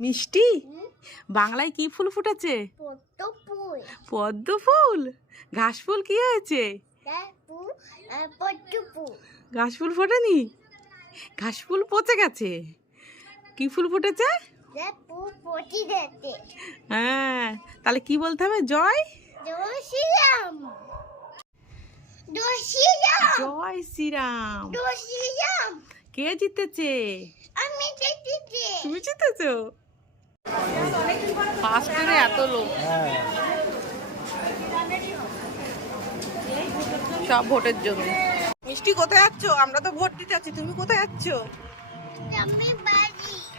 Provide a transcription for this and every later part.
মিষ্টি, বাংলায় কি ফুল ফুটেছে? পদ্ম ফুল। ঘাস ফুল কি হয়েছে? ঘাস ফুল ফোটেনি, ঘাস ফুল পচে গেছে। কি ফুল ফুটেছে? হ্যাঁ, তাহলে কি বলতে হবে? জয় শ্রীরাম। জয় শ্রীরাম। কে জিতেছে? তুমি জিতেছো। পাঁচ করে এত লোক, সব ভোটের জন্য। মিষ্টি কোথায় যাচ্ছ? আমরা তো ভোট দিতে যাচ্ছি, তুমি কোথায় যাচ্ছ?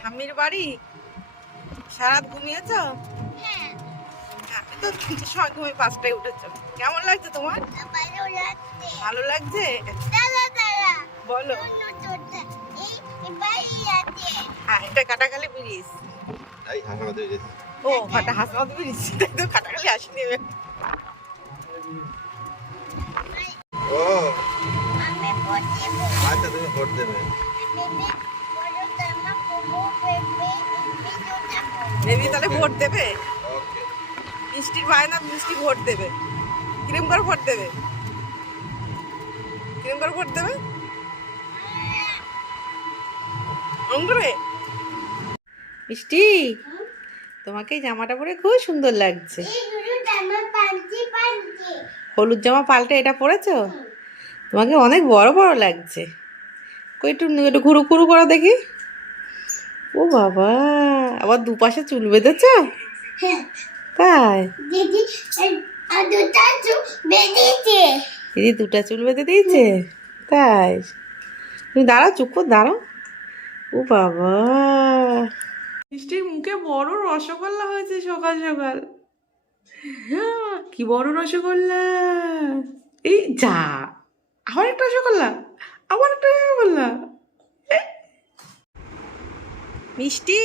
ঠাম্মির বাড়ি। সারাত ঘুমিয়েছ? আমি তো তিনটের সময় ঘুমিয়ে 5টায় উঠেছো। কেমন লাগছে তোমার? ভালো লাগছে। বলো। হ্যাঁ, এটা কাটাখালি ব্রিজ। ও, হাসনাবাদ ব্রিজ। তাই তো, কাটাখালি আসিনি। ও আচ্ছা, তুমি ভোট দেবে। বেবি তাহলে ভোট দেবে। মিষ্টির বায়না, মিষ্টি ভোট দেবে। কিরম করে ভোট দেবে? কিরম করে ভোট দেবে? করে। মিষ্টি, তোমাকে এই জামাটা পরে খুব সুন্দর লাগছে। হলুদ জামা পাল্টে এটা পরেছো? তোমাকে অনেক বড় বড় লাগছে। কই একটু একটু ঘুরু ঘুরু করো দেখি। ও বাবা, আবার দুপাশে চুল বেঁধেছ? তাই দিদি দুটা চুল বেঁধে দিয়েছে? তাই, তুমি দাঁড়াও, চুপ করে দাঁড়াও। ও বাবা, মিষ্টির মুখে বড় রসগোল্লা হয়েছে সকাল সকাল। কি বড় রসগোল্লা! এই যা, আবার একটা রসগোল্লা, আবার একটা রসগোল্লা। মিষ্টি,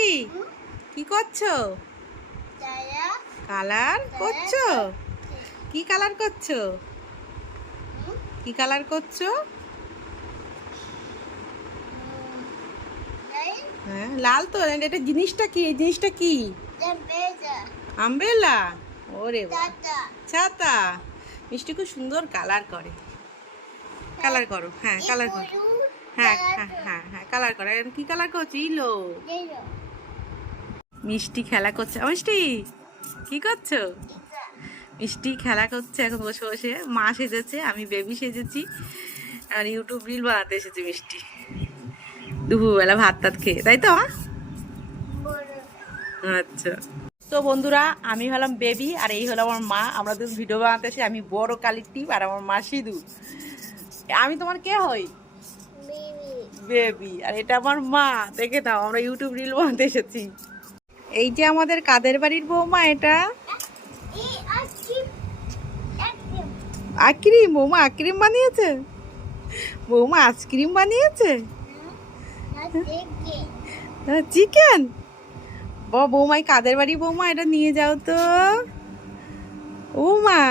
কি করছো? কালার করছো? কি কালার করছো? কি কালার করছো? হ্যাঁ, লাল তো। এটা জিনিসটা কি? এই জিনিসটা কি? আমব্রেলা। ওরে ছাতা। মিষ্টি খুব সুন্দর কালার করে। কালার করো। হ্যাঁ, কালার করো। হ্যাঁ হ্যাঁ হ্যাঁ হ্যাঁ, কালার করো। এখন কি কালার করছো? ইলো। মিষ্টি খেলা করছে। মিষ্টি কি করছো? মিষ্টি খেলা করছে এখন বসে বসে। মা সেজেছে, আমি বেবি সেজেছি, আর ইউটিউব রিল বানাতে এসেছে মিষ্টি দুপুরবেলা ভাত টাত খেয়ে, তাই তো? আচ্ছা, তো বন্ধুরা, আমি হলাম বেবি আর এই হলো আমার মা। আমরা দুজন ভিডিও বানাতে এসে, আমি বড় কালির টিপ আর আমার মা সিধু। আমি তোমার কে হই? বেবি। আর এটা আমার মা। দেখে নাও, আমরা ইউটিউব রিল বানাতে এসেছি। এই যে আমাদের কাদের বাড়ির বৌমা, এটা আইসক্রিম। বৌমা আইসক্রিম বানিয়েছে। বৌমা আইসক্রিম বানিয়েছে। চিকেন। বৌমাই কাদের বাড়ি বৌমা, এটা নিয়ে যাও তো। ও মা,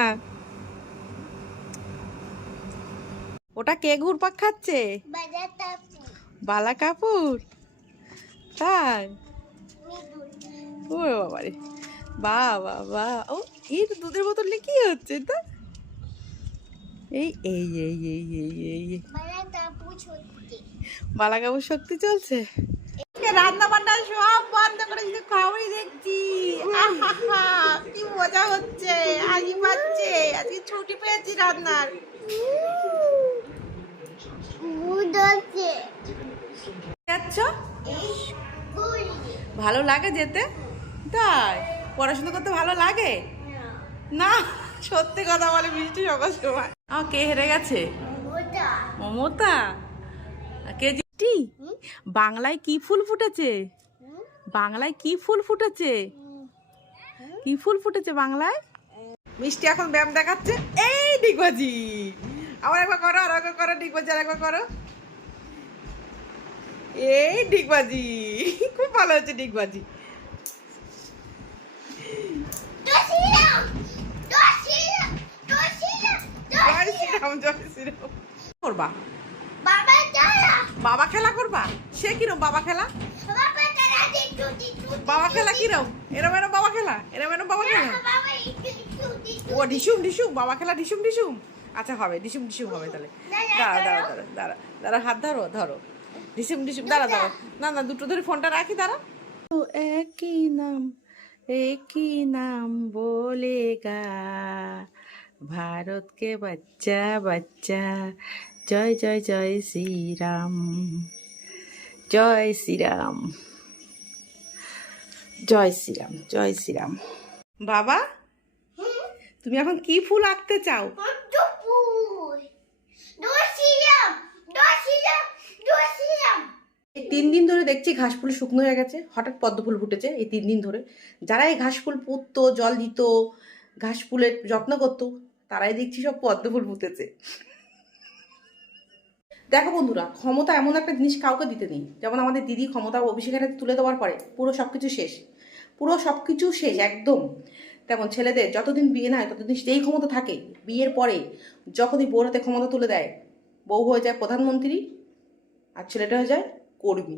ওটা কে ঘুরপাক খাচ্ছে? বালা কাপুর। তাই? ও বাবারে, বাহ বাহ বাহ। ও, এই দুধের বোতলে কি হচ্ছে? তা এই এই এই এই এই এই বালা কাপুর শক্তি চলছে। রান্না বান্না সব বন্ধ করে শুধু খাওয়াই দেখছি। কি মজা হচ্ছে, আজি পাচ্ছে। আজকে ছুটি পেয়েছি রান্নার। ভালো লাগে যেতে? তাই? পড়াশোনা করতে ভালো লাগে না? সত্যি কথা বলে মিষ্টি সকাল সময়। কে হেরে গেছে? মমতা। কে জিতি? বাংলায় কি ফুল ফুটেছে? বাংলায় কি ফুল ফুটেছে? কি ফুল ফুটেছে বাংলায়? মিষ্টি এখন ব্যায়াম দেখাচ্ছে। এই ডিগবাজি, আবার একবার করো, আর একবার করো ডিগবাজি, আর একবার করো। এই ডিগবাজি, খুব ভালো হচ্ছে ডিগবাজি। করবা বাবা খেলা করবা? সে কিরম বাবা খেলা? বাবা খেলা কিরম? এরম এরম বাবা খেলা, এরম এরম বাবা খেলা। ও ডিসুম ডিসুম বাবা খেলা, ডিসুম ডিসুম। আচ্ছা হবে, ডিসুম ডিসুম হবে তাহলে। দাঁড়া দাঁড়া দাঁড়া দাঁড়া দাঁড়া, হাত ধরো ধরো। ডিসুম ডিসুম, দাঁড়া দাঁড়া। না না, দুটো ধরে ফোনটা রাখি, দাঁড়া। তো একই নাম বলেগা ভারত কে বাচ্চা বাচ্চা, জয় জয় জয় শ্রীরাম, জয় শ্রীরাম, জয় শ্রীরাম, জয় শ্রীরাম। বাবা, তুমি এখন কি ফুল আঁকতে চাও? এই 3 দিন ধরে দেখছি ঘাস ফুল শুকনো হয়ে গেছে, হঠাৎ পদ্ম ফুল ফুটেছে এই 3 দিন ধরে। যারা এই ঘাস ফুল পুঁততো, জল দিত, ঘাস ফুলের যত্ন করতো, তারাই দেখছি সব পদ্ম ফুল ফুটেছে। দেখো বন্ধুরা, ক্ষমতা এমন একটা জিনিস কাউকে দিতে নেই। যেমন আমাদের দিদি ক্ষমতা অভিষেকের হাতে তুলে দেওয়ার পরে পুরো সব কিছু শেষ, পুরো সব কিছু শেষ একদম। তেমন ছেলেদের যতদিন বিয়ে না হয় ততদিন যেই ক্ষমতা থাকে, বিয়ের পরে যখনই বউর হাতে ক্ষমতা তুলে দেয়, বউ হয়ে যায় প্রধানমন্ত্রী আর ছেলেটা হয়ে যায় কর্মী।